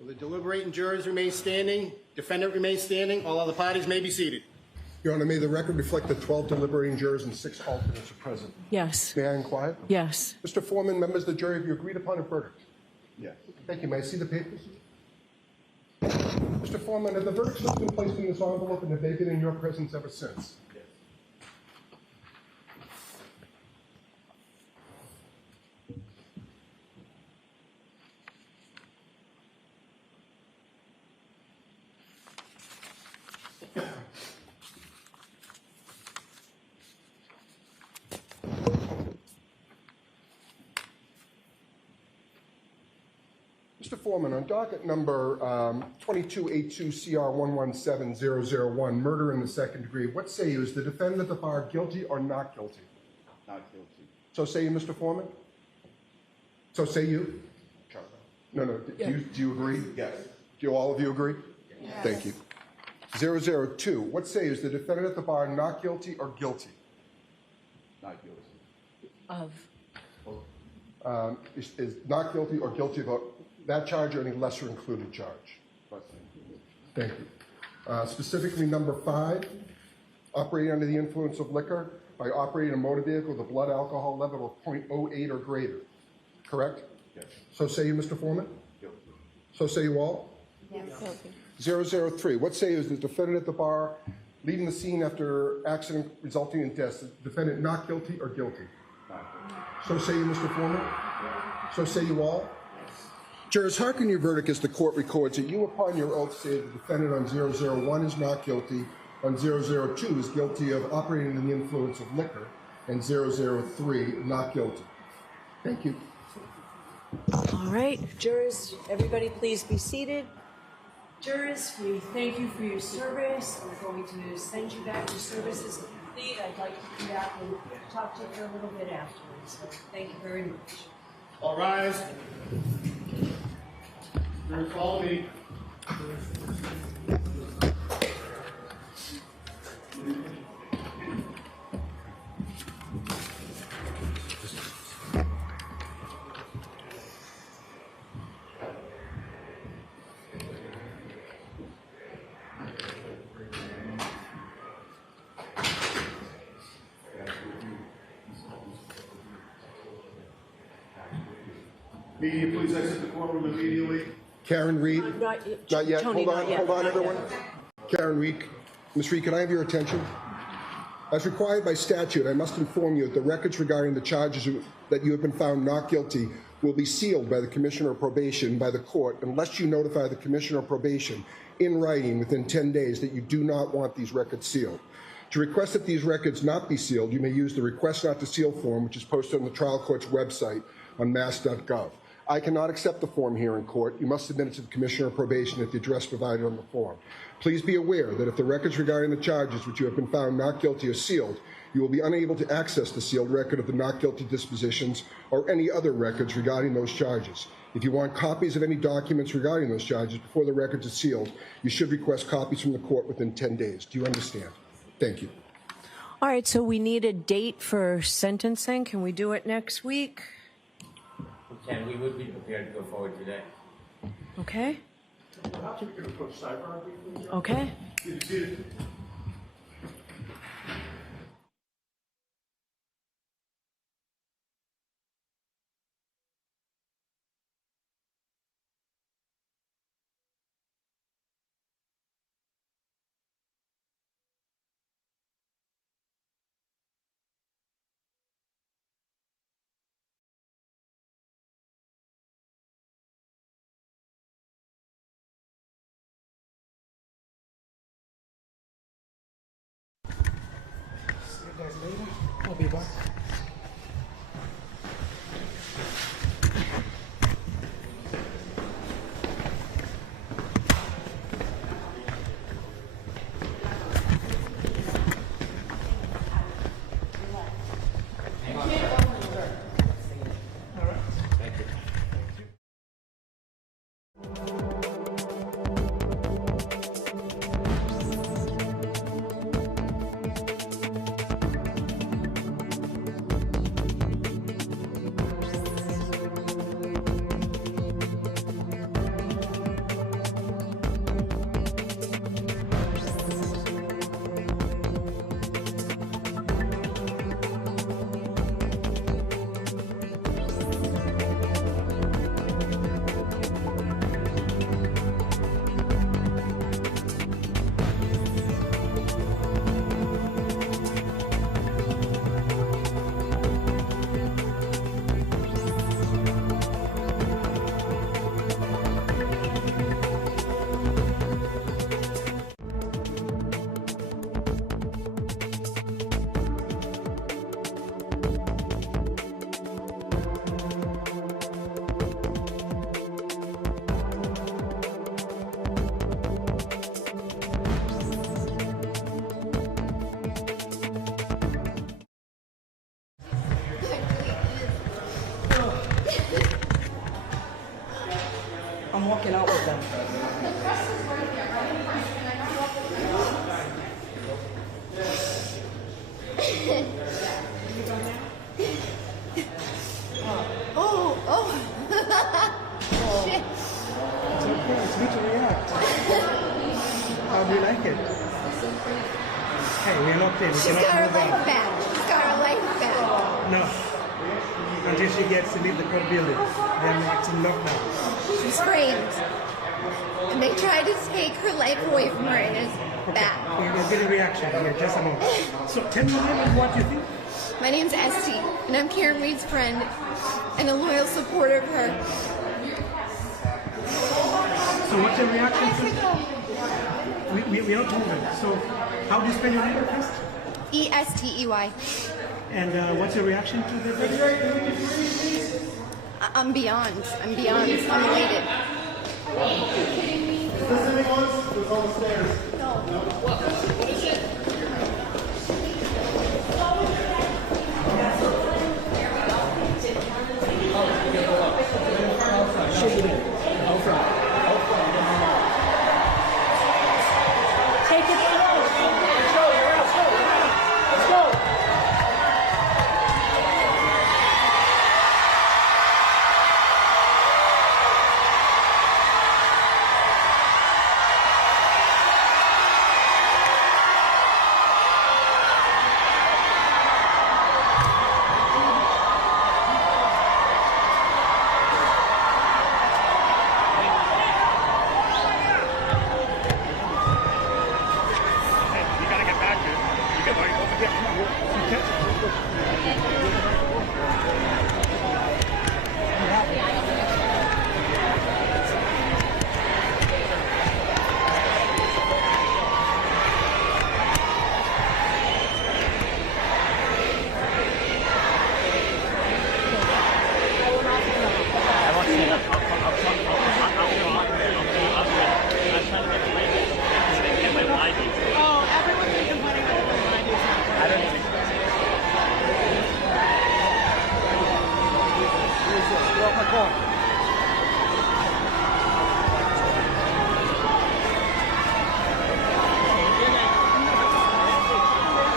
Will the deliberating jurors remain standing? Defendant remains standing. All other parties may be seated. Your Honor, may the record reflect that 12 deliberating jurors and 6 alternates are present. Yes. May I inquire? Yes. Mr. Foreman, members of the jury, have you agreed upon a verdict? Yes. Thank you. May I see the papers? Mr. Foreman, have the verdicts been placed in this envelope and have they been in your presence ever since? Yes. Mr. Foreman, on docket number 2282CR117001, murder in the second degree, what say you? Is the defendant at the bar guilty or not guilty? Not guilty. So say you, Mr. Foreman? So say you? No. Do you agree? Yes. Do all of you agree? Yes. Thank you. 002, what say you? Is the defendant at the bar not guilty or guilty? Not guilty. Of. Is not guilty or guilty of that charge or any lesser included charge? Thank you. Specifically, number 5, operating under the influence of liquor by operating a motor vehicle with a blood alcohol level of 0.08 or greater. Correct? Yes. So say you, Mr. Foreman? Guilty. So say you all? Yes. Guilty. 003, what say you? Is the defendant at the bar leaving the scene after accident resulting in death? Is the defendant not guilty or guilty? Not guilty. So say you, Mr. Foreman? So say you all? Jurors, hearken your verdict as the court records that you upon your oath say the defendant on 001 is not guilty, on 002 is guilty of operating under the influence of liquor, and 003 not guilty. Thank you. All right, jurors, everybody please be seated. Jurors, we thank you for your service. We're going to send you back. Your service is complete. I'd like to come back and talk to you for a little bit afterwards. So thank you very much. All rise. Jurors, follow me. Media, please exit the courtroom immediately. Karen Reed? Not yet. Tony, Hold on, not yet. hold on, everyone. Karen Reed. Ms. Reed, can I have your attention? As required by statute, I must inform you that the records regarding the charges that you have been found not guilty will be sealed by the Commissioner of Probation by the court unless you notify the Commissioner of Probation in writing within 10 days that you do not want these records sealed. To request that these records not be sealed, you may use the Request Not to Seal form, which is posted on the trial court's website on mass.gov. I cannot accept the form here in court. You must submit it to the Commissioner of Probation at the address provided on the form. Please be aware that if the records regarding the charges which you have been found not guilty are sealed, you will be unable to access the sealed record of the not guilty dispositions or any other records regarding those charges. If you want copies of any documents regarding those charges before the records are sealed, you should request copies from the court within 10 days. Do you understand? Thank you. All right, so we need a date for sentencing. Can we do it next week? We would be prepared to go forward today. Okay. Perhaps we could approach sidebar. Okay. Be seated. I'll be back. we like it. Hey, we're not there. We She's cannot got her move out. life back. She's got her life back. No. Until she gets to leave the court building. Then it's in lockdown. She's framed. And they tried to take her life away from her and it's bad. We'll get a reaction here, just a moment. So tell me what you think. My name's Esty, and I'm Karen Reed's friend and a loyal supporter of her. So what's your reaction to we are not moving. So how do you spell your name first? Estey. And what's your reaction to the I'm beyond. I'm elated. Take it slow. Let's go. Let's go.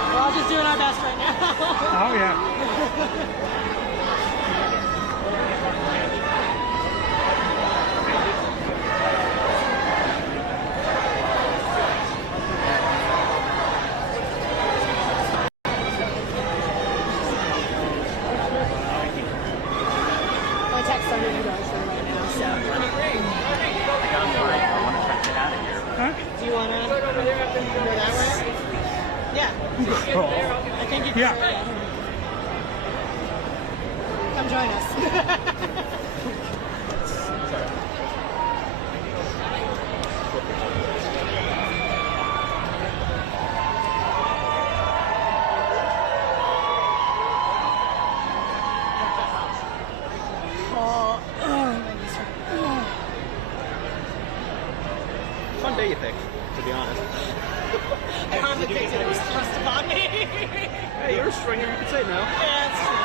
We're all just doing our best right now. Oh yeah. My text under you guys right now, so. Do you want to go that way? Yeah. I think you can. Yeah. Come join us. Fun day, you think, to be honest. I hardly think it was thrust upon me. Hey, you're a stringer, you can say no. Yeah, that's true.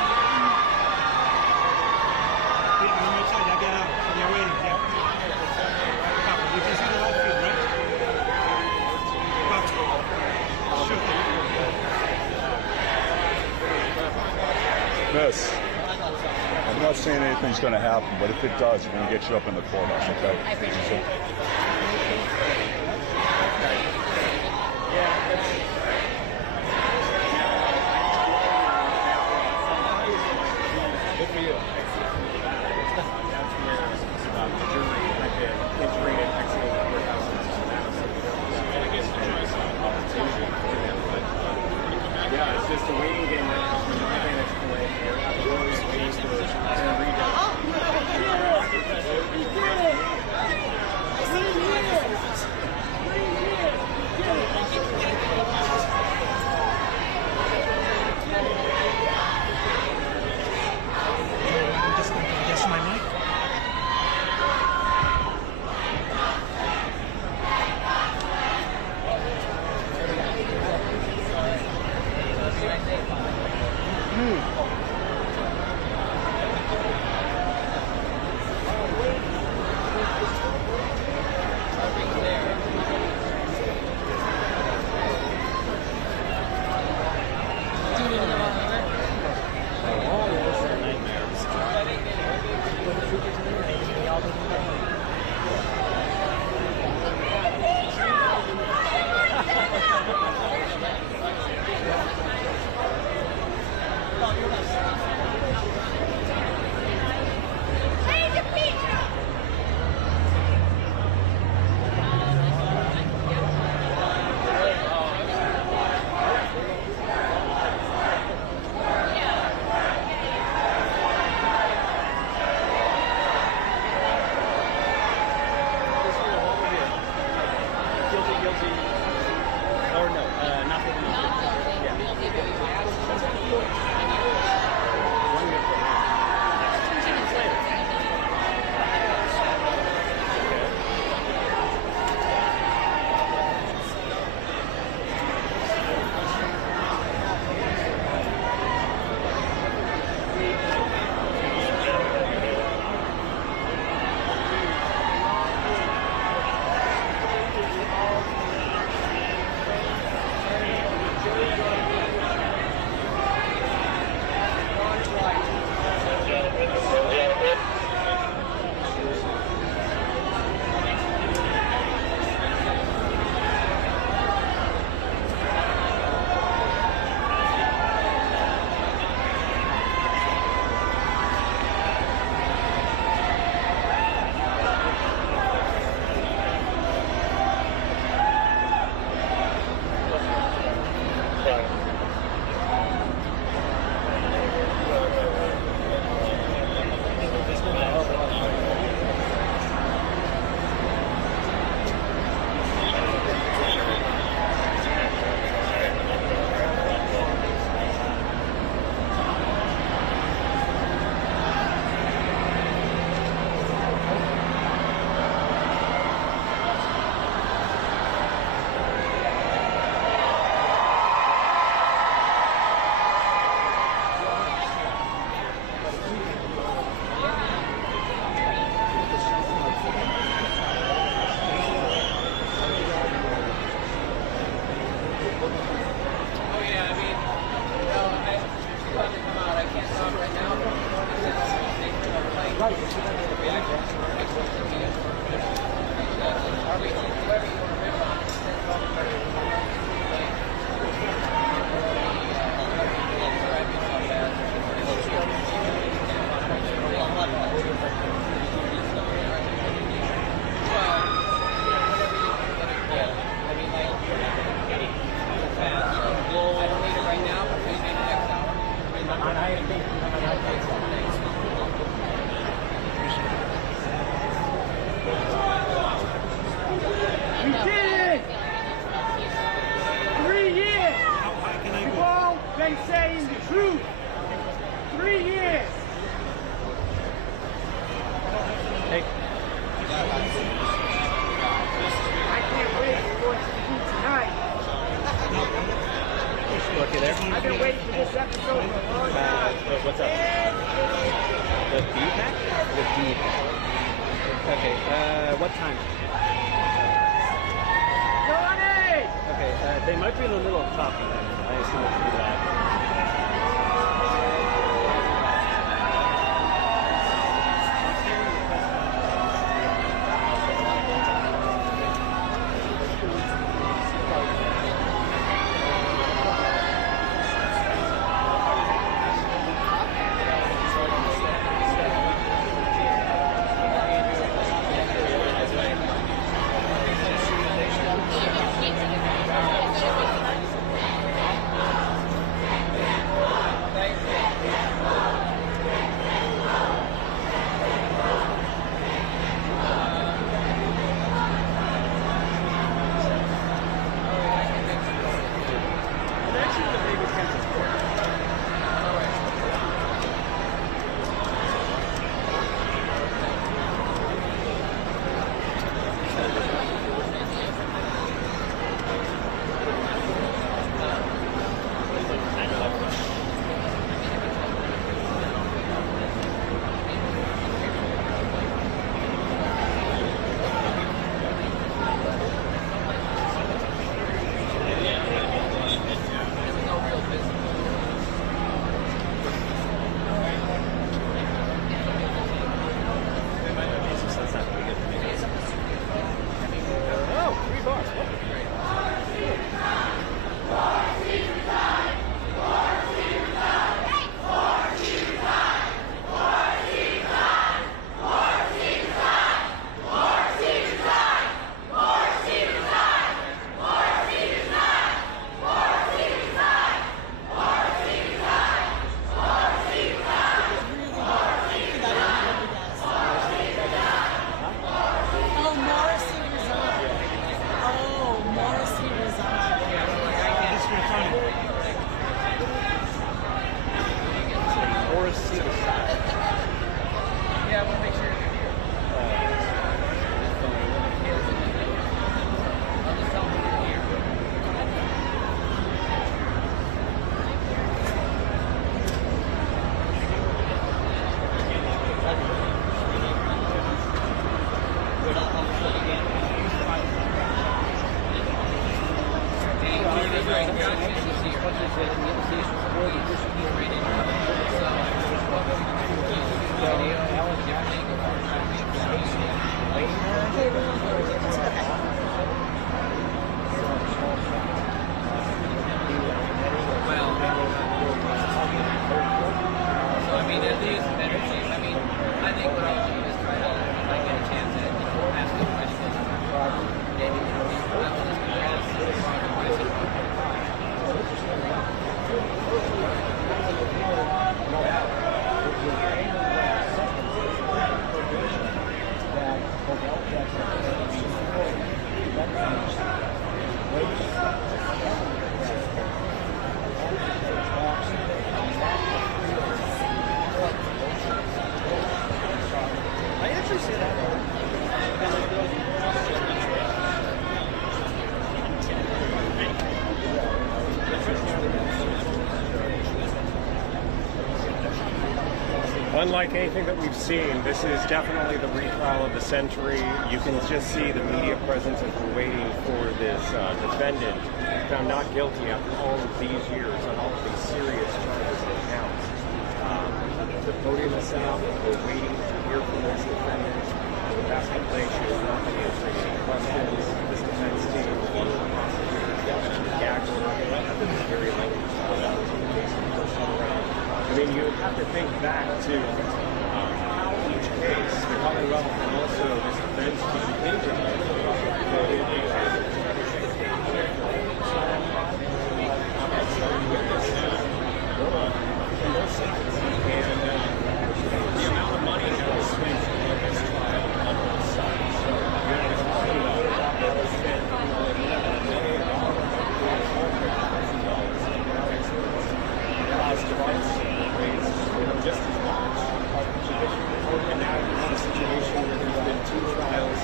Yeah, I'm outside. I get out. So they're waiting. Yeah. Papa, you can see the outfield, right? Papa. Shoot. Miss, I'm not saying anything's going to happen, but if it does, we're going to get you up in the courthouse, okay? I appreciate it. Yeah, it's just a waiting game right now. I think that's the way we're always waiting Just adjust my mic. to Or no, not for the moment. Yeah. 1 minute. 2 minutes later. I've been waiting for this episode for a long time. What's up? The D-pack? The D-pack. Okay, what time? Johnny! Okay, they might be in the middle of talking. I assume it should be loud. Unlike anything that we've seen, this is definitely the retrial of the century. You can just see the media presence as we're waiting for this defendant found not guilty after all of these years on all of these serious charges and counts. The podium is set up. We're waiting to hear from this defendant. The vast population is not going to answer any questions. This defense team, one of the prosecutors, the gags are very lengthy. I mean, you have to think back to how each case, the Commonwealth and also this defense team the amount of money that was spent on this trial on both sides. So you have to talk about that was spent just as much. And now you have a situation where there's been 2 trials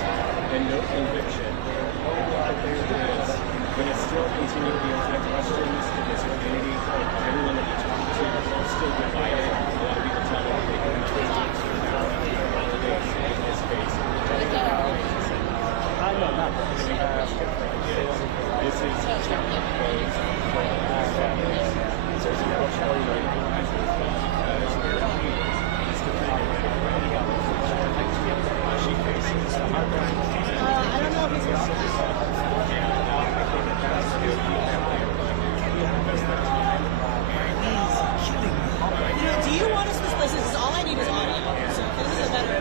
and no conviction. But there it is. But it's still continue to be open questions to this community. Everyone that you talk to is still divided. A lot of people tell me they can in this case. I know not this is I don't know if he's do you want us to listen? Because all I need is audio. So this is a better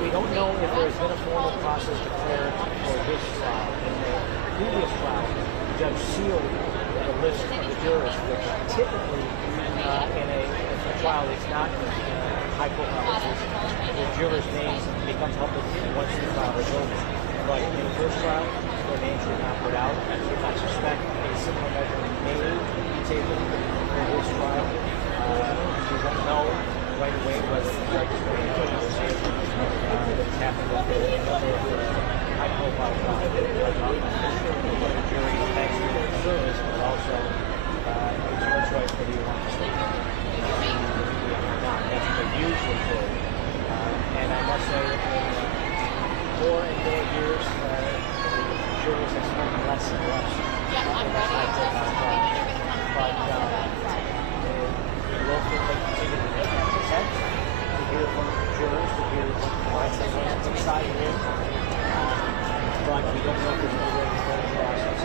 We don't know if there's been a formal process declared for this trial. In the previous trial, the judge sealed the list of the jurors, which typically in a trial that's not high profile cases, the jurors' names become public once the trial is over. But in the first trial, their names were not put out. I suspect a similar measure may be taken for this trial. We don't know right away whether the judge is going to put that's happened with the high-profile trial. The jury, thanks to their service, but also it's your choice whether you want to day of years, jurors have spent less and less. Yeah, I'm ready. But we ultimately continue to make that consent, to hear from jurors, to hear what what's inside the room. But we don't know if there's any way to go process.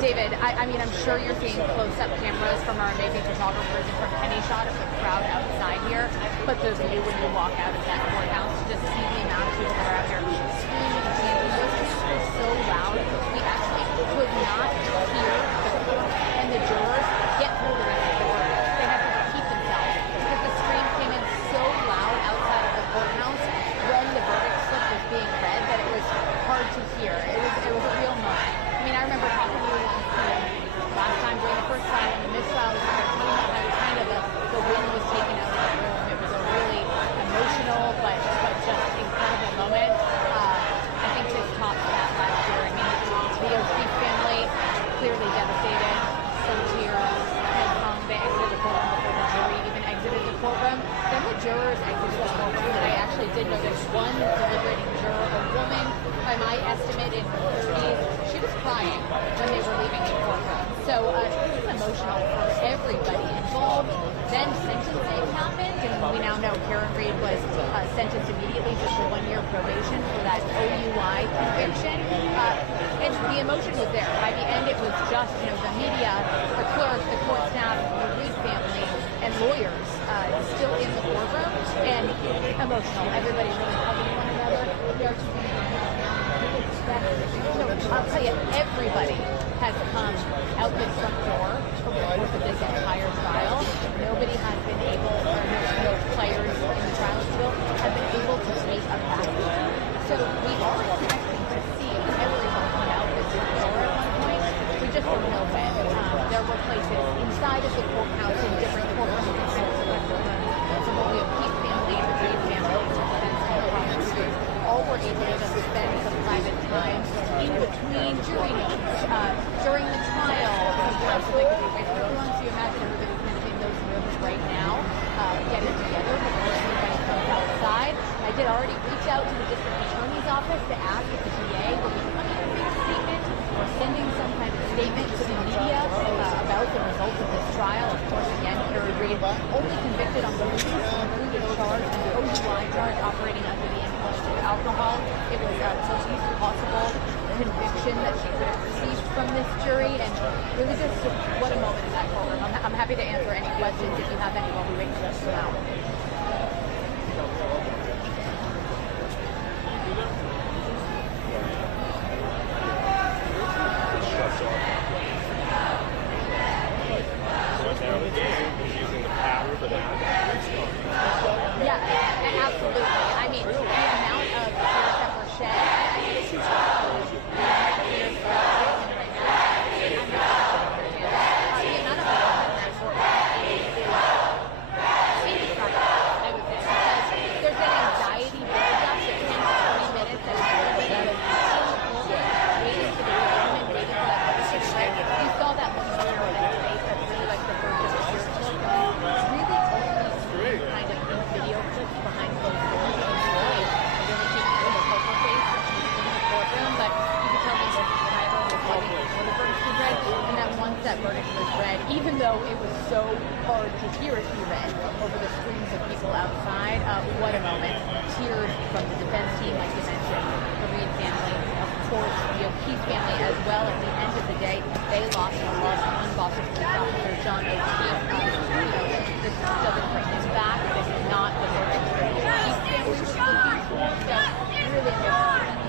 David, I mean, I'm sure you're seeing close-up cameras from our amazing photographers and from any shot of the crowd outside here, but the view when you walk out of that courthouse to just see the amount of people that are out here screaming and chanting, those people are so loud, we actually could not hear the court and the jurors get through the rest of the work. They had to repeat themselves because the scream came in so loud outside of the courthouse when the verdict slip was being read that it was hard to hear. It was a real moment. I mean, I remember talking to you last time during the first trial and the mistrial was talking about how kind of the wind was taken out of the room. It was a really emotional but just incredible moment. I think this tops that last year. I mean, the O'Keefe family clearly devastated. Some tears, heads hung. They exited the courtroom before the jury even exited the courtroom. Then the jurors exited the courtroom, and I actually did notice one deliberating juror, a woman, by my estimate in her 30s, she was crying when they were leaving the courtroom. So it was emotional for everybody involved. Then sentencing happened, and we now know Karen Reed was sentenced immediately just to 1 year probation for that OUI conviction. And the emotion was there. By the end, it was just, the media, the clerk, the court staff, the Reed family, and lawyers still in the courtroom, and emotional. Everybody really hugging one another. I'll tell you, everybody has come out this front door over the course of this entire trial. Nobody has been able, or no players in the trial still, have been able to take a back door. So we are expecting to see everyone come out this front door at one point. We just don't know when. There were places inside of the courthouse in different courtrooms and some of the O'Keefe family and the Reed family all were able to spend some private time in between jury notes during the trial. Sometimes they could be away for too long, so you imagine everybody's kind of in those rooms right now, getting together before everybody comes outside. I did already reach out to the district attorney's office to ask if the DA will be coming to make a statement or sending some kind of statement to the media about the results of this trial. Of course, again, Karen Reed only convicted on the least included charge, an OUI charge operating under the influence of alcohol. It was the least possible conviction that she could have received from this jury, and really just what a moment in that courtroom. I'm happy to answer any questions if you have any while we wait for this to come out. Yeah, absolutely. I mean, the amount of tears that were shed, I mean, it's just there's an anxiety buildup that 10 to 20 minutes and everybody was waiting for the government, waiting for that person to write. You saw that one picture on his face that's really like the verge of tears. It's really only kind of in video clips behind closed doors on stage. I really keep seeing the poker face in the courtroom, but you can tell me that the driver was waiting before the verdict was read, and that once that verdict was read, even though it was so hard to hear it be read over the screams of people outside, what a moment. Tears from the defense team, like you mentioned, the Reed family, of course, the O'Keefe family as well. At the end of the day, they lost one Boston police officer, John O'Keefe. This doesn't bring him back. This is not the verdict that the O'Keefe family was looking for. So, really important.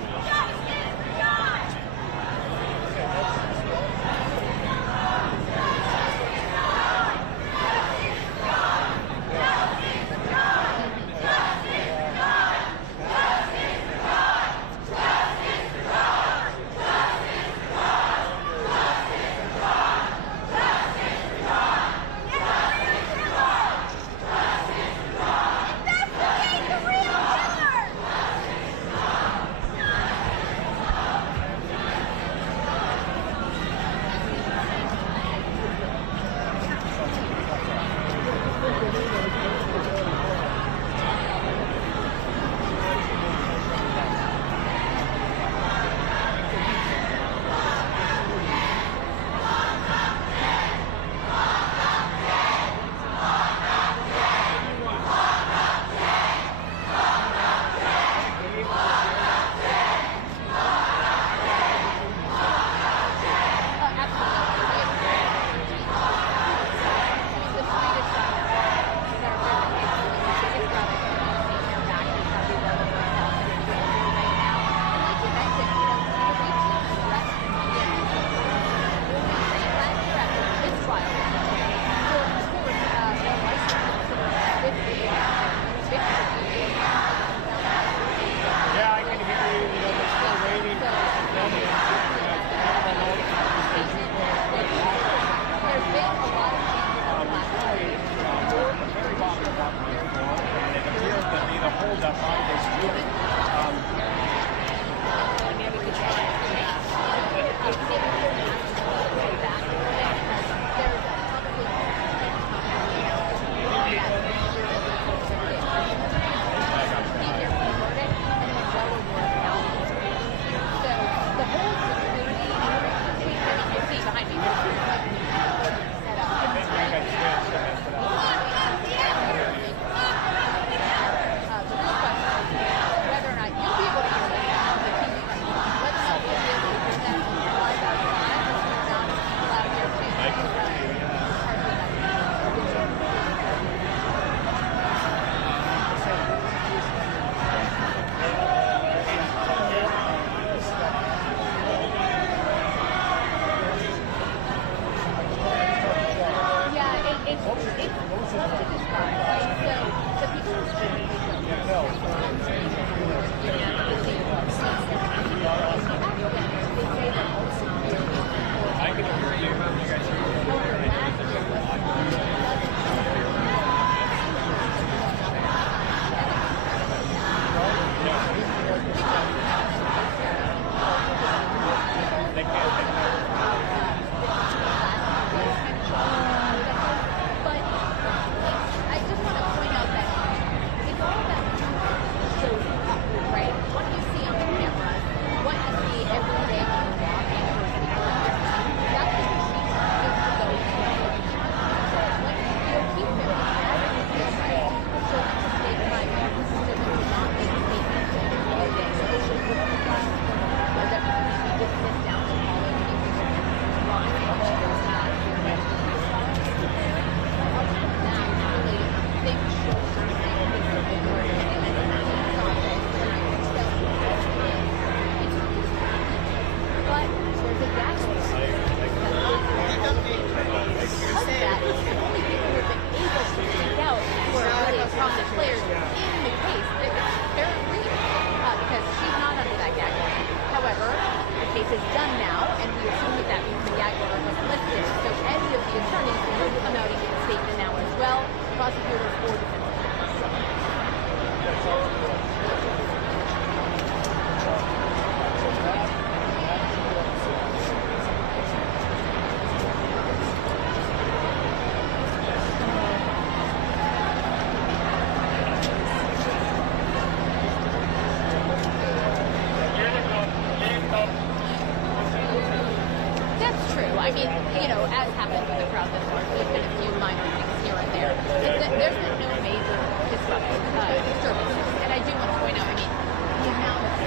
I mean, you know, as happened with the crowd this large, there's been a few minor things here and there. There's been no major disturbances. And I do want to point out, I mean, the amount of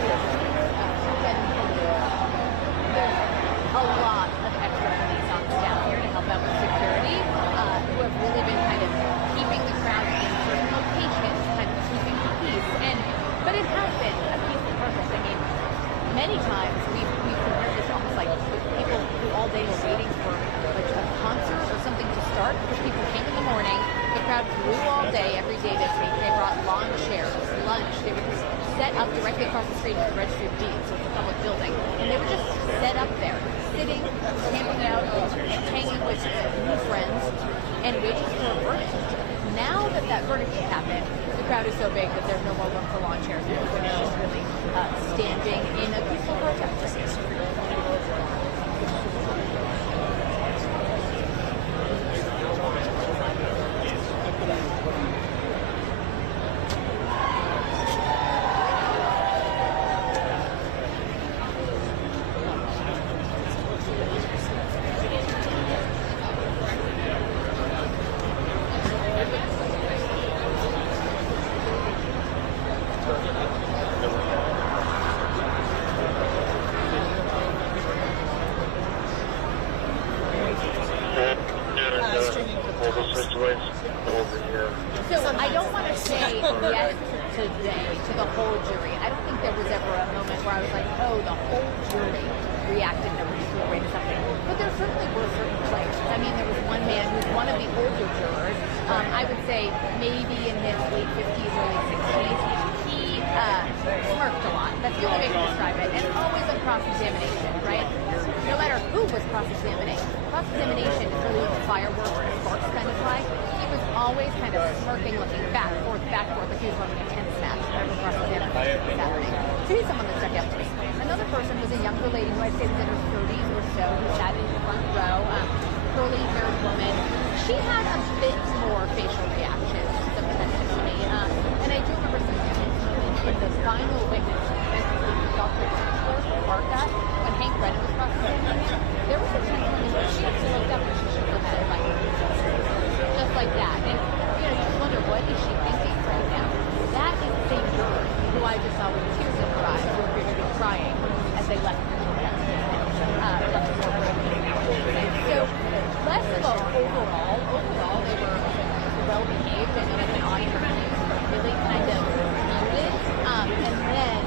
there's a lot of extra police on staff here to help out with security, who have really been kind of keeping the crowd in certain locations, kind of keeping the peace. But it has been a peaceful protest. I mean, many times we've compared this to almost like people who all day were waiting for like a concert or something to start, because people came in the morning, the crowd grew all day, every day this week. They brought lawn chairs, lunch, they were set up directly across the street at the Registry of Deeds, so it's a public building, and they were just set up there, sitting, camping out, hanging with new friends, and waiting for a verdict. Now that that verdict has happened, the crowd is so big that there's no more room for lawn chairs. Everyone is just really standing in a peaceful protest. So I don't want to say yes today to the whole jury. I don't think there was ever a moment where I was like, oh, the whole jury reacted in a particular way to something. But there certainly were certain players. I mean, there was one man who's one of the older jurors. I would say maybe in his late 50s, early 60s. He smirked a lot. That's the only way to describe it. And always on cross-examination, right? No matter who was cross-examining. Cross-examination is really what the fireworks and sparks kind of like. He was always kind of smirking, looking back, forth, like he was running a tennis match. Whatever cross-examination was happening. So he's someone that stuck out to me. Another person was a younger lady who I'd say was in her 30s or so, who sat in the front row, curly-haired woman. She had a bit more facial reaction to some testimony. And I do remember some in the final witness, Dr. Arca, when Hank Brennan was cross-examined, there was a testimony where she actually looked up and she shook her head like, just like that. And, you know, you just wonder, what is she thinking right now? That is the same juror who I just saw with tears in her eyes, who appeared to be crying as they left the courthouse. So, less about overall, they were well-behaved, and as an audience, really kind of muted. And then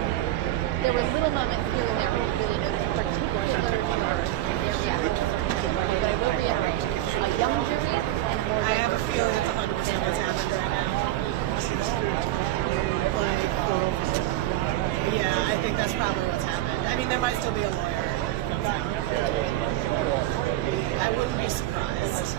there were little moments here and there where you really noticed particular jurors, their reactions. But I will reiterate, a young jury and a more... I have a feeling it's 100% what's happened right now. Yeah, I think that's probably what's happened. I mean, there might still be a lawyer. I wouldn't be surprised.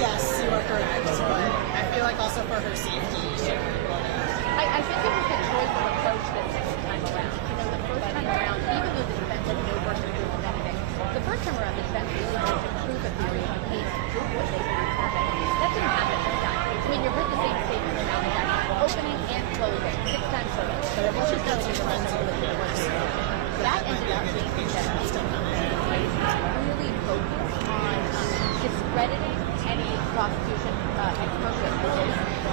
Yes, you are correct, but I feel like also for her safety, I think it was the choice of approach the second time around. You know, the first time around, even though the defense had no burden of doing anything, the first time around the defense really wanted to prove a theory of the case and prove what they believed happened. That didn't happen this time. I mean, you heard the same statement around the opening and closing, 6 times over. But it wasn't just the defense of the courts. That ended up being really focused on discrediting any prosecution ex-purpose,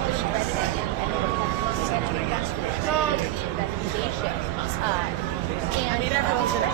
which is discrediting any investigation. And I mean, everyone's going to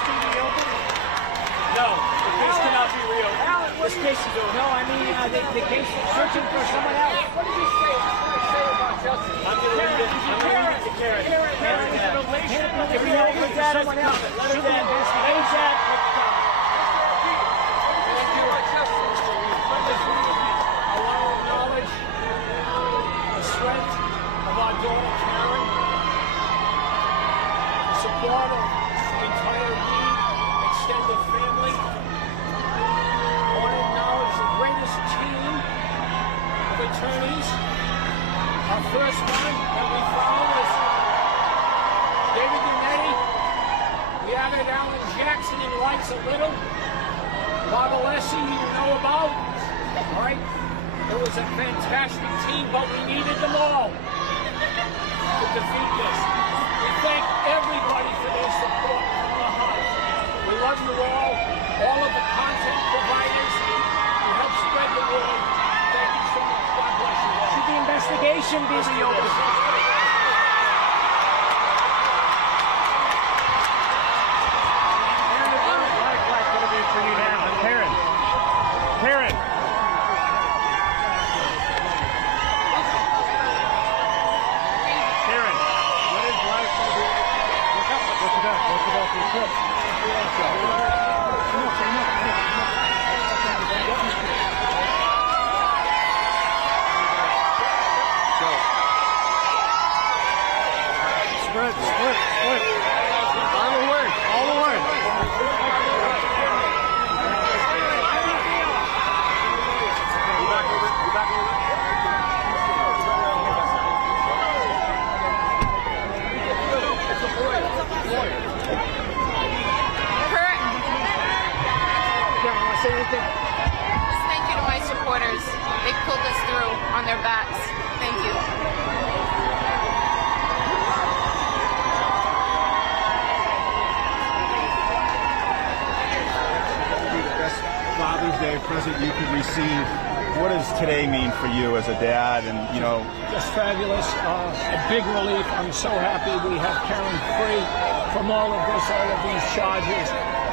case be reopened? No, the case cannot be reopened. This case is over. No, I mean the case is searching for someone else. What did you say? What did you say about justice? I'm going to leave it. I'm going to leave it to Karen. Karen is a relation. If we open to someone else, should we investigate that? I want to acknowledge the strength of our daughter Karen, the support of the entire extended family. I want to acknowledge the greatest team of attorneys. Our first one that we found was David Dunetti. We added Alan Jackson and Lights a little. Bob Alessi, you know about. All right? It was a fantastic team, but we needed them all to defeat this. We thank everybody for their support from the heart. We love you all of the content providers who help spread the word. Thank you so much. God bless you all. Should the investigation be reopened? For you now, Karen. Karen. Karen, what is life going to be? What's about this trip? Split. All the way. Just thank you to my supporters. They pulled us through on their backs. Thank you. The best Father's Day present you could receive. What does today mean for you as a dad? And Just fabulous. A big relief. I'm so happy we have Karen free from all of these charges.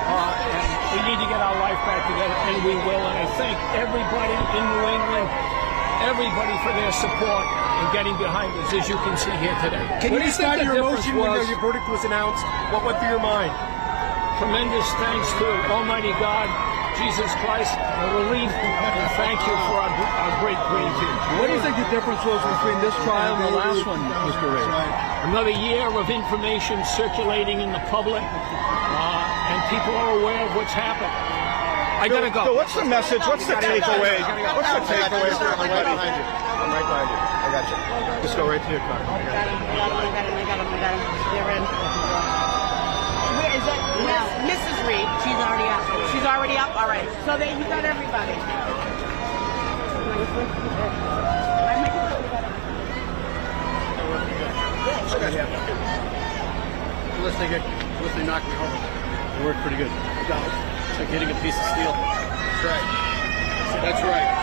And we need to get our life back together, and we will. And I thank everybody in New England, everybody for their support in getting behind us, as you can see here today. Can you describe your emotion when your verdict was announced? What went through your mind? Tremendous thanks to Almighty God, Jesus Christ, a relief, and thank you for our great team. What do you think the difference was between this trial and the last one, Mr. Ray? Another year of information circulating in the public, and people are aware of what's happened. I gotta go. So what's the message? What's the takeaway? What's the takeaway for everybody? I'm right behind you. I got you. Just go right to your car. I got him. They're in. Where is that? Mrs. Reed. She's already up. She's already up? All right. So then you got everybody. Unless they knock me over. It worked pretty good. It's like hitting a piece of steel. That's right. That's right.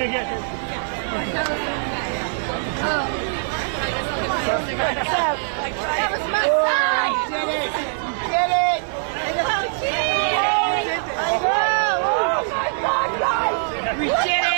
Okay, yeah. That was my side! Did it! Did it! Oh my God, guys! We did it!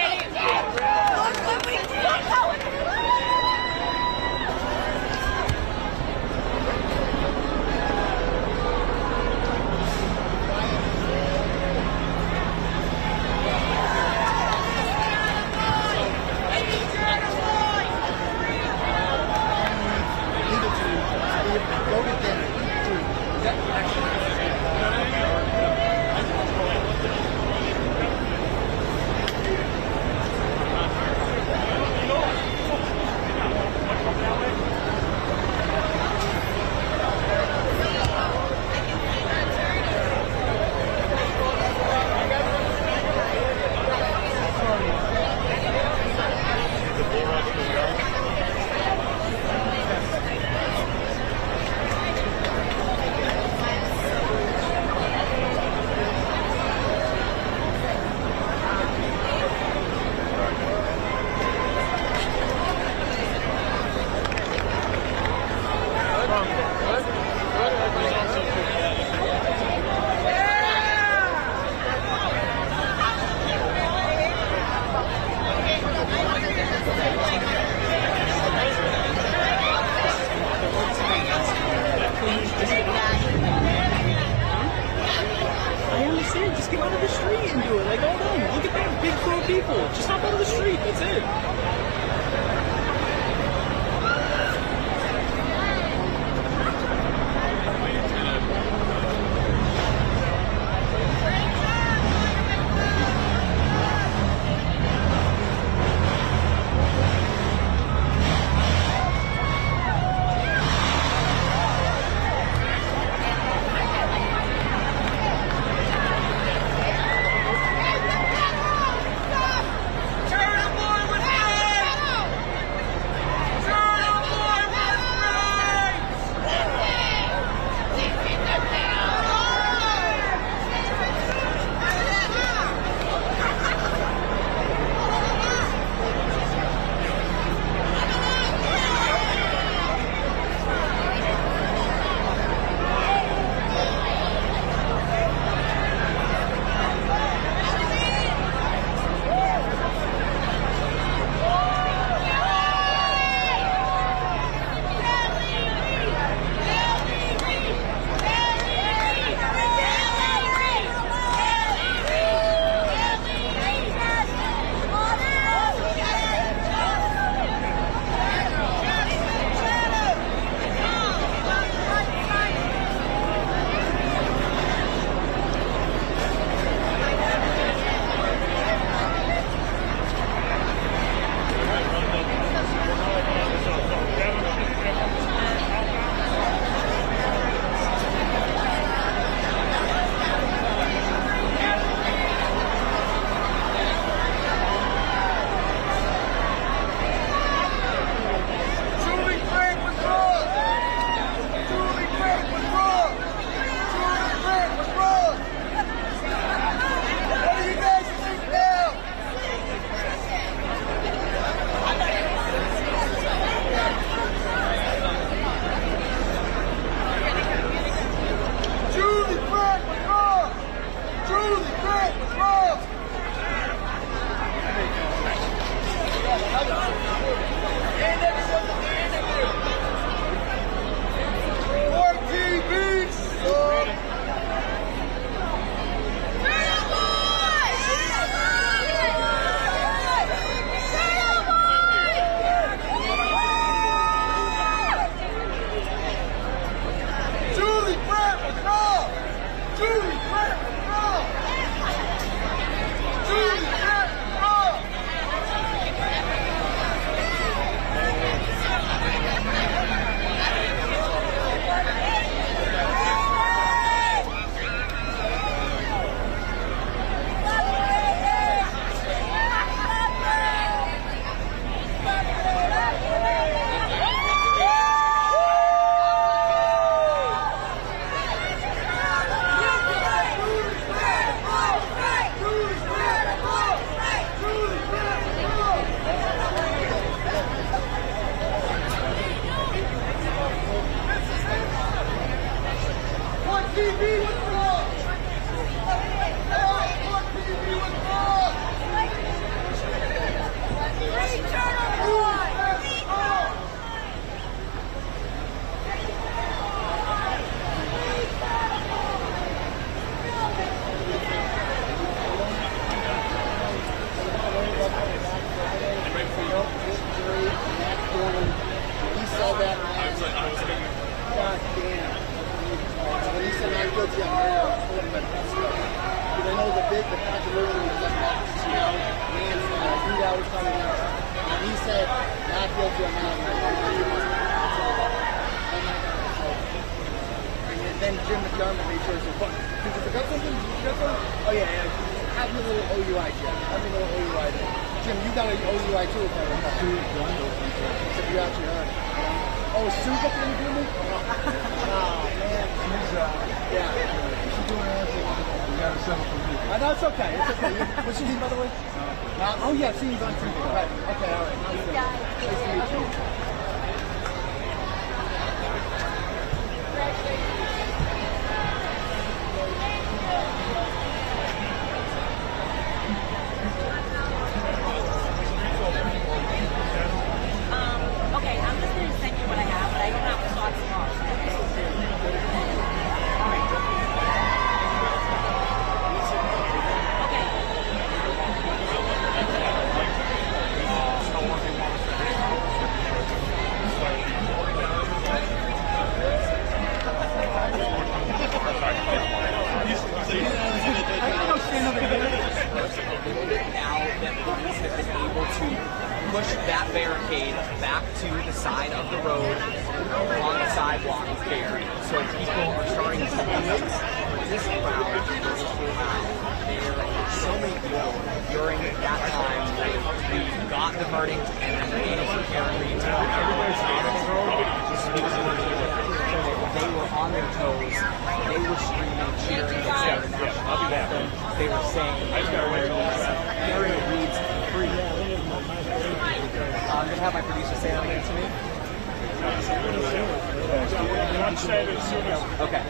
I understand. Just get out of the street and do it. Like, hold on. Look at that big crew of people. Just hop out of the street. That's it. Turn the boy with me! big the controversy was like I knew that was coming out. And he said, not guilty on that. And then Jim McDermott made sure to say, did you forget something? Did you forget something? Oh, yeah. Have me a little OUI, Jim. Have me a little OUI. Jim, you got an OUI too, if I recall. So you actually heard it. Oh, Sue got the interview me? Oh, man. Yeah. She's doing everything. You got to settle for me. No, it's okay. It's okay. What's your name, by the way? Oh, yeah, I've seen you on TV. Right. Okay, all right. Nice to meet you. Okay, I'm just going to send you what I have, but I don't have the thoughts tomorrow. Now that police have been able to push that barricade back to the side of the road on the sidewalk there, so people are starting to leave. But this crowd was full out. There were so many people during that time. We got the verdict and then the able to carry everybody's out of the road. They were on their toes. They were screaming, cheering, etc. They were saying, Gary Reed's free. I'm going to have my producer say that again to me. Okay.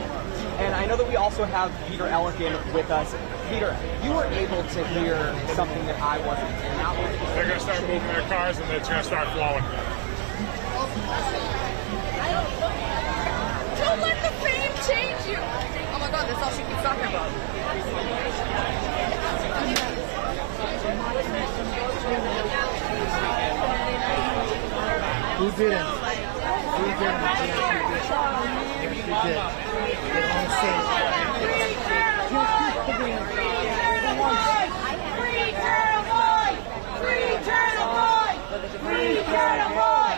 And I know that we also have Peter Elkin with us. Peter, you were able to hear something that I wasn't. And that was they're going to start moving their cars and it's going to start flowing. Don't let the fame change you! Oh my god, that's all she keeps talking about. Who didn't? Who didn't? She did. They're on stage. Free Turtle Boy! Free Turtle Boy! Free Turtle Boy! Free Turtle Boy!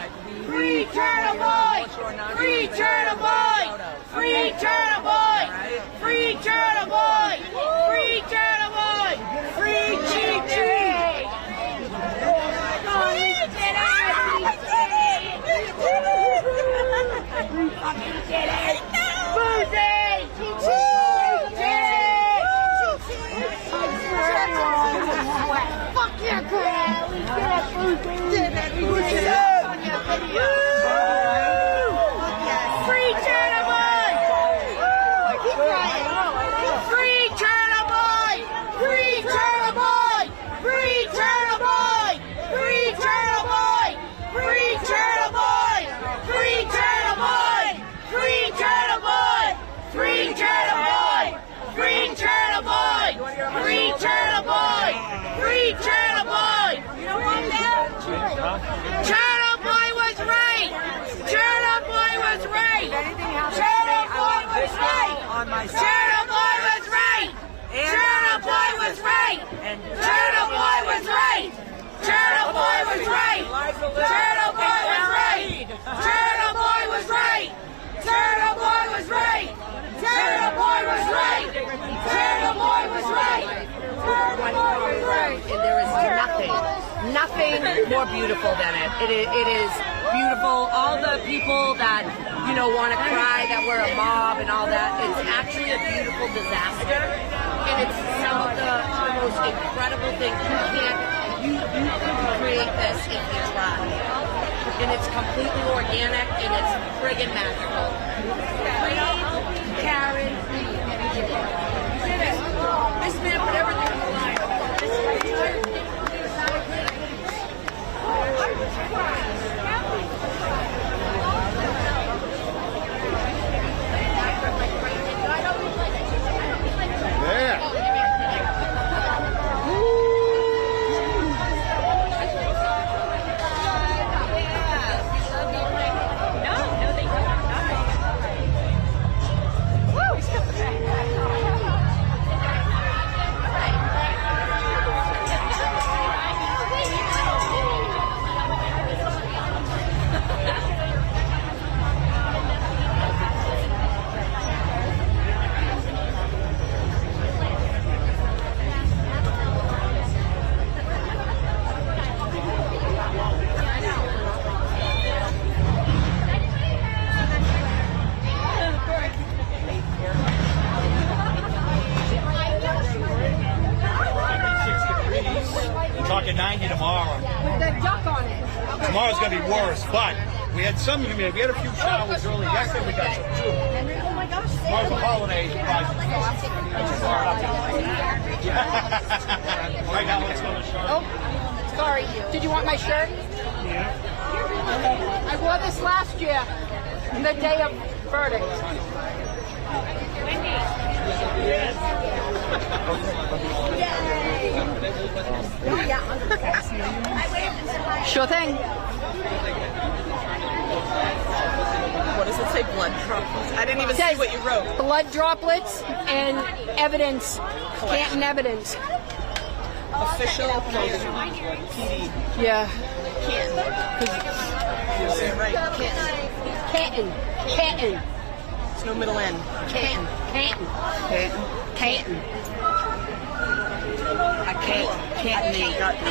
Free Turtle Boy! Free Turtle Boy! Free Turtle Boy! Free Turtle Boy! Free Chi-Chi! We fucking did it! Boozy! Fuck yeah, girl! We did it! We did it! Free Turtle Boy! Keep crying! Free Turtle Boy! Free Turtle Boy! Free Turtle Boy! Free Turtle Boy! Free Turtle Boy! Free Turtle Boy! Free Turtle Boy! Free Turtle Boy! Free Turtle Boy! Free Turtle Boy! Free Turtle Boy! You know what now? Turtle Boy was right! Turtle Boy was right! Turtle Boy was right! Turtle Boy was right! Turtle Boy was right! Turtle Boy was right! Turtle Boy was right! Turtle Boy was right! Turtle Boy was right! Turtle Boy was right! Turtle Boy was right! Turtle Boy was right! Turtle Boy was right! And there is nothing more beautiful than it. It is beautiful. All the people that, you know, want to cry that we're a mob and all that, it's actually a beautiful disaster. And it's some of the most incredible things. You couldn't create this if you tried. And it's completely organic and it's friggin' magical. Karen Reed. This man put everything on the line. talking 90 tomorrow. With the duck on it. Tomorrow's going to be worse, but we had some humidity. We had a few showers early. Yesterday we got some too. Oh my gosh. Tomorrow's a holiday. Right now, let's go to the show. Oh, sorry. Did you want my shirt? Yeah. I wore this last year, the day of verdict. Sure thing. What does it say? Blood droplets? I didn't even see what you wrote. Blood droplets and evidence. Canton evidence. Official PD. Yeah. Canton. You say it right. Canton. Canton. There's no middle N. Canton. Canton. Canton. Canton. I can't name. Got no.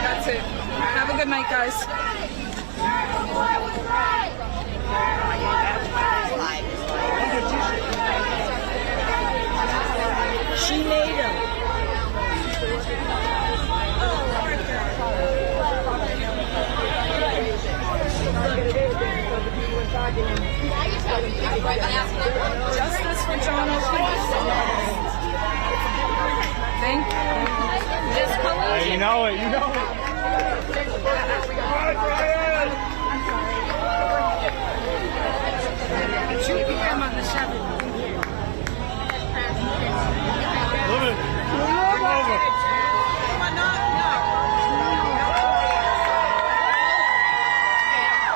That's it. Have a good night, guys. She made him. Justice for John O'Keefe. Thank you. This collision. You know it, you know it. It's 2 p.m. on the 7th. Move it. Move over.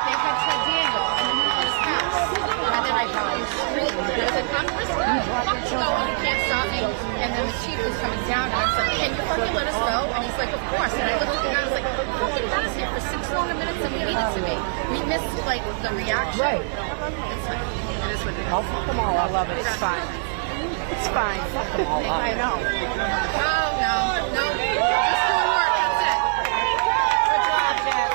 They had said Daniel in his house. And then I screamed. I was like, I'm just going to fucking go and you can't stop me. And then the chief was coming down and I was like, can you fucking let us go? And he's like, of course. And I looked at the guy and I was like, fucking let us here for 6 longer minutes than we needed to be. We missed like the reaction. Right. It's fine. It is what it is. I'll fuck them all. I love it. It's fine. It's fine. I know. No. Just doing work. That's it. Good job, Jeff.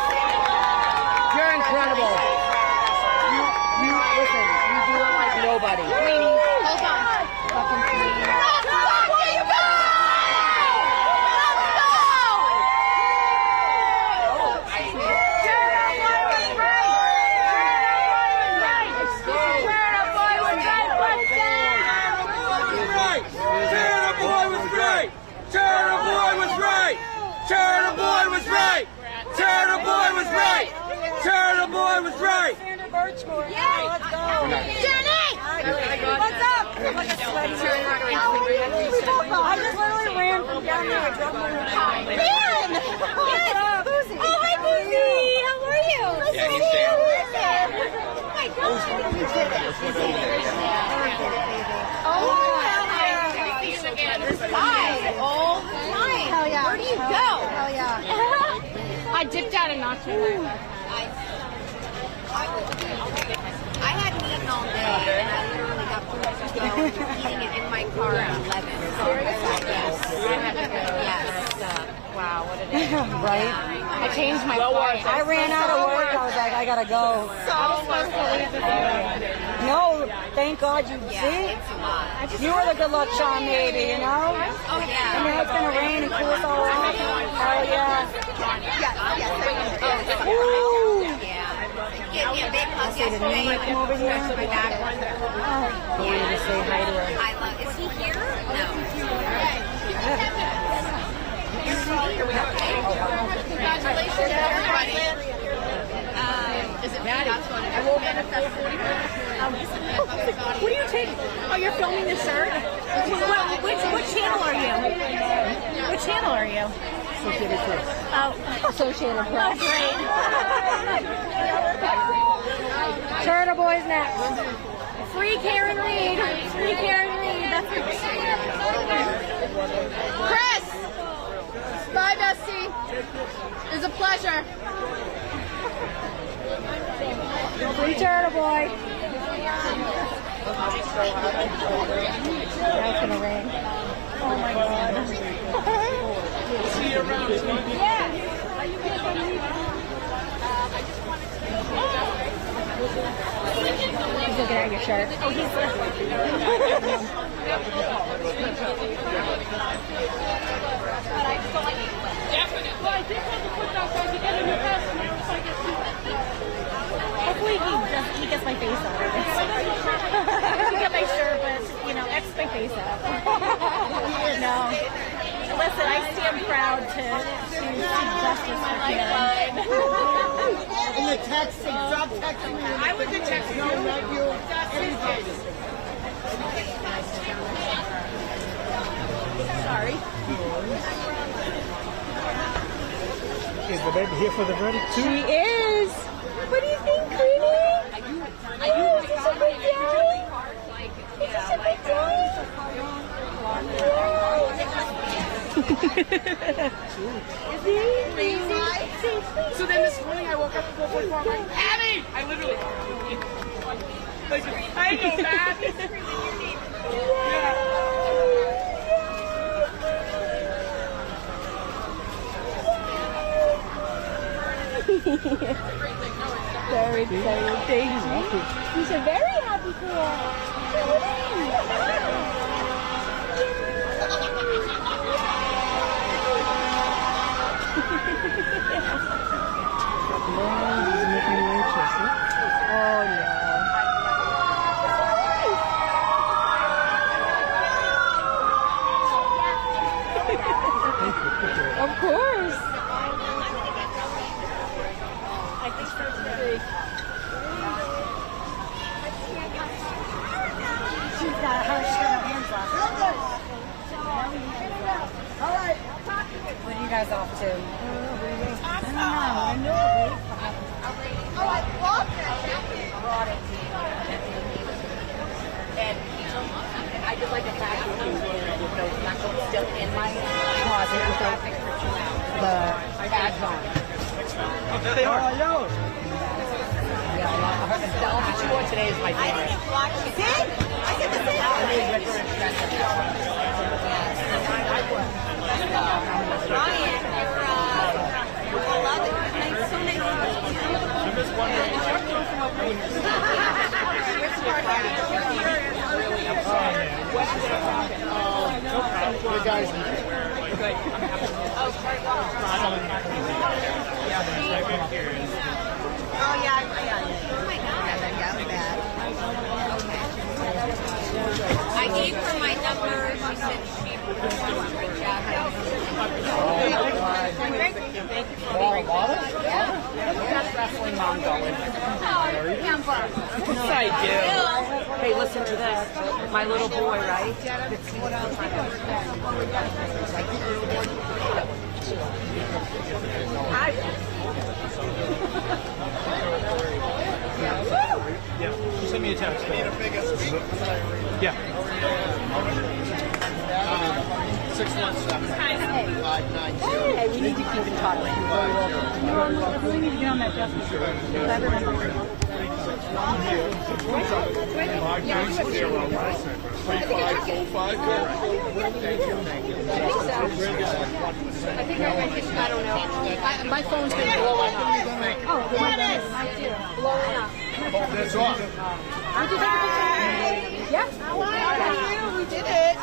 You're incredible. You listen. You do it like nobody. Ladies, hold on. Fucking please. I just literally ran from down there. I dropped my car. Man! Yes! Boozy! Oh, hi, Boozy! How are you? Yeah, he's there. Oh my God! You did it. Oh my God! All the time. Hell yeah. Where do you go? Hell yeah. I dipped out and knocked you out. I hadn't eaten all day, and I literally got food to go, eating it in my car at 11. Yes. Wow, what a day. Right? I changed my flight. I ran out of work. I was like, I gotta go. I was supposed to leave this morning. No, thank God you see. You were the good luck charm, maybe, you know? Oh, yeah. And now it's gonna rain and cool us all off. Hell yeah. Woo! Yeah, big hug yesterday. Come over here. My back. I wanted to say hi to her. I love. Is he here? No. Congratulations, everybody. Is it Maddie? I will manifest 40 minutes. What are you taking? Oh, you're filming the shirt? Which channel are you? Which channel are you? Associated Press. Oh, Associated Press. Great. Turtle Boy's next. Free Karen Reed. Free Karen Reed. That's what Chris! Bye, Bessie. It was a pleasure. Free Turtle Boy. Now it's gonna rain. wearing a shirt. Oh, he's hopefully he gets my face out of this. He got my shirt, but X my face out. No. Listen, I stand proud to seek justice for Karen. In the texting, stop texting me. I was in texting. No, not you. Sorry. Is the baby here for the verdict too? She is. What do you think, Queenie? Is this a big day? Is this a big day? So then this morning I woke up at 4:45. I'm like, Abby! I literally. I know that. Very excited. Thank you. He's a very happy girl. Oh no. Of course. I think so too. She's got her hands off. All right. What are you guys off to? I know. Oh, I love that. And I just like the fact that with those knuckles still in my closet without the bags on. Oh, there they are. Yeah, the outfit she wore today is my favorite. She did? I said the same. Ryan, you're well, it's so nice to meet you. I'm just wondering. The guys. Oh, yeah. Oh, my God. That was bad. I gave her my number. She said she would reach out. That's wrestling mom going. Yes, I do. Hey, listen to this. My little boy, right? Yeah, send me a text. Yeah. 617-590. Hey, we need to keep in touch. I really need to get on that justice. I don't know. My phone's been blowing up. Oh, Dennis! Blowing up. That's off. Did you take a picture? Yes. We did it.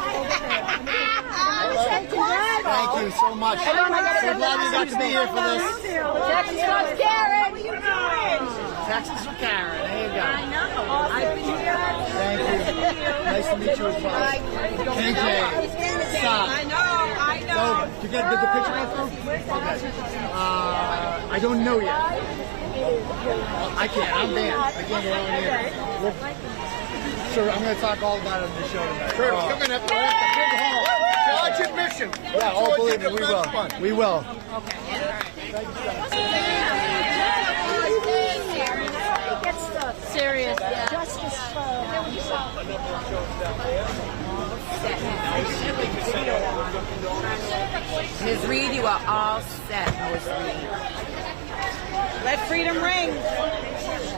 Thank you so much. So glad you got to be here for this. Texas loves Karen. What are you doing? Texas for Karen. There you go. I know. I've been here. Thank you. Nice to meet you as well. KJ. Stop. I know. So, did the picture go through? Okay. I don't know yet. I can't. I'm banned. I can't get on here. So I'm going to talk all about it on the show tonight. Curtis, come in at the big hall. Charge admission. Yeah, oh, believe me, we will. We will. Serious justice Ms. Reed, you are all set, Ms. Reed. Let freedom ring.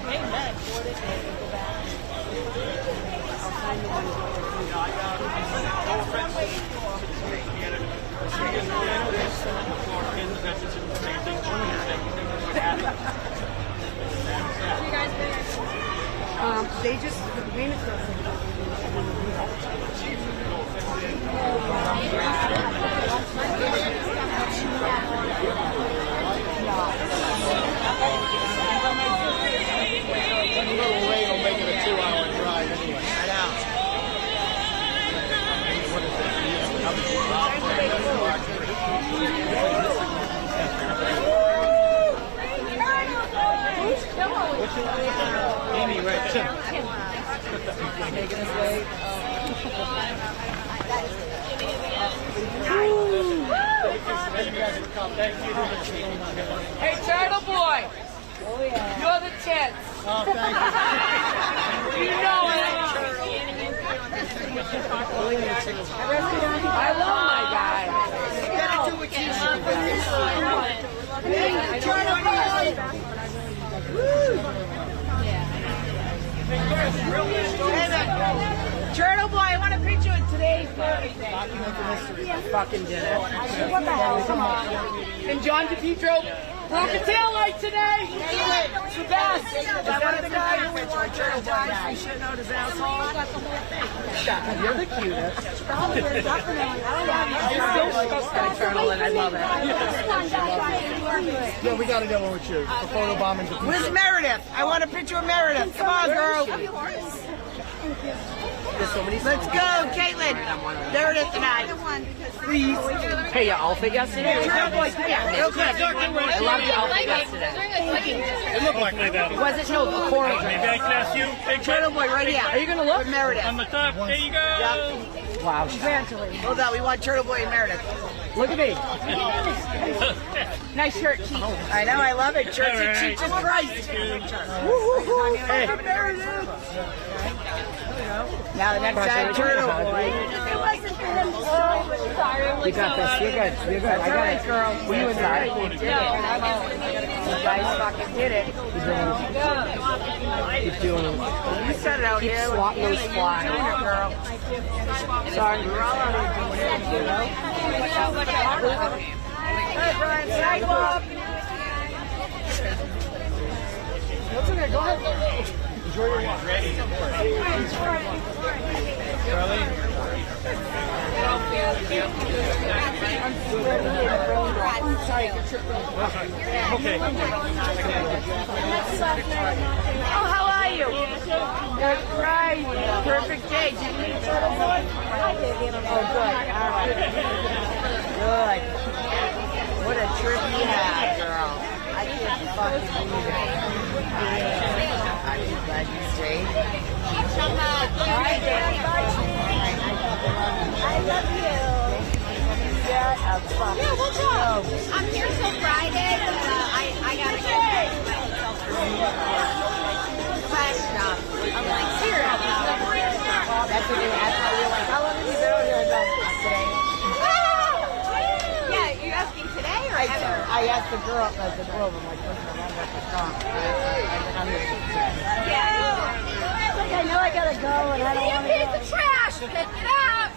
Amen. They just made it Little rain will make it a 2-hour drive anyway. I know. Amy, right? taking us away. Hey, Turtle Boy! Oh, yeah. You're the tits. Oh, thank you. You know it. I love my guy. You gotta do what you want. Hey, Turtle Boy! Turtle Boy, I want a picture of today's birthday. Fucking did it. And John DePietro broke a tail light today. It's the best. Is that the guy who we want Turtle Boy now? Shitting out his asshole? You're the cutest. You're so disgusting, Turtle, and I love it. Yeah, we gotta get one with you. A photo bomb and Where's Meredith? I want a picture of Meredith. Come on, girl. Let's go, Caitlin. Meredith and I. Please. Hey, your outfit yesterday? Turtle Boy, yeah, real quick. I love your outfit yesterday. It looked like that. Was it? No, the core. Maybe I can ask you. Big Turtle Boy, right here. Are you going to look? With Meredith. On the top. There you go. Yep. Wow. Hold on, we want Turtle Boy and Meredith. Look at me. Nice shirt, Chief. I know, I love it. Church of Jesus Christ. Hey. Now the next time, Turtle Boy. You got this. You're good. You're good. I got it. Girl. Were you inside? You guys fucking did it. Keep doing it. You set it out Keep here. swatting those flies. Girl. Sorry. We're all out here doing it, you know? Hey, Brian, sidewalk. What's in there? Go ahead. Enjoy your walk. Charlie? Okay. Oh, how are you? That's right. Perfect day. Did you eat a Turtle Boy? Oh, good. All right. Good. What a trip you had, girl. I can't fucking believe it. I'm glad you stayed. All right, Daddy. I love you. Yeah, I'm fucking. Yeah, we'll talk. I'm here till Friday, but I gotta get myself freshed up. I'm like, seriously. That's what you asked me. You're like, how long have you been over here about today? Yeah, you asking today or ever? I asked the girl, I'm like, listen, I'm not going to talk. I know I gotta go and I don't You want to piece of trash! Pick it up!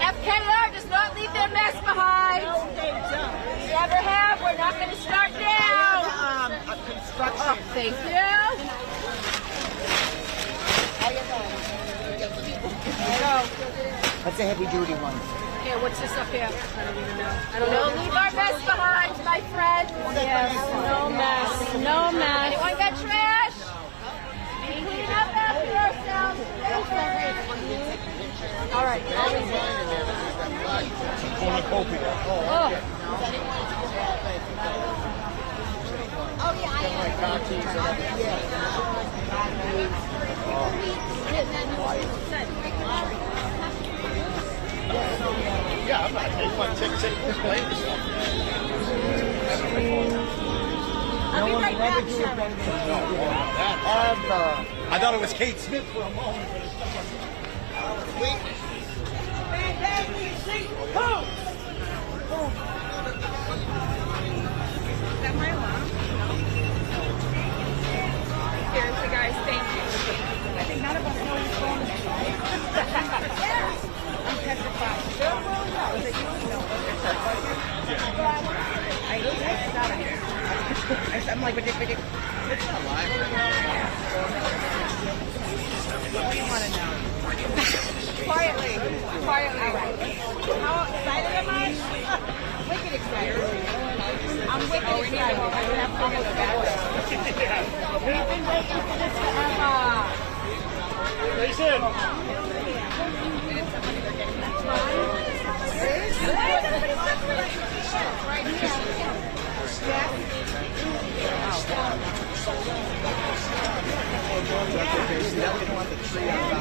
FKR does not leave their mess behind. Never have. We're not going to start now. A construction. Oh, thank you. That's a heavy duty one. Okay, what's this up here? I don't even know. I don't know. Leave our mess behind, my friend. Yes, no mess. No mess. Anyone got trash? Clean up after yourselves. All right. Oh. Oh, yeah, I Yeah, I'm not taking one. Take blame yourself. I'll be right back, Ever. I thought it was Kate Smith for a moment. Is that my alarm? Seriously, guys, thank you. I think none of us know who's phone is. I'm petrified. Was it you? No. I thought I did. I'm like, it's not alive. That's okay. See, that we don't want the tree on top.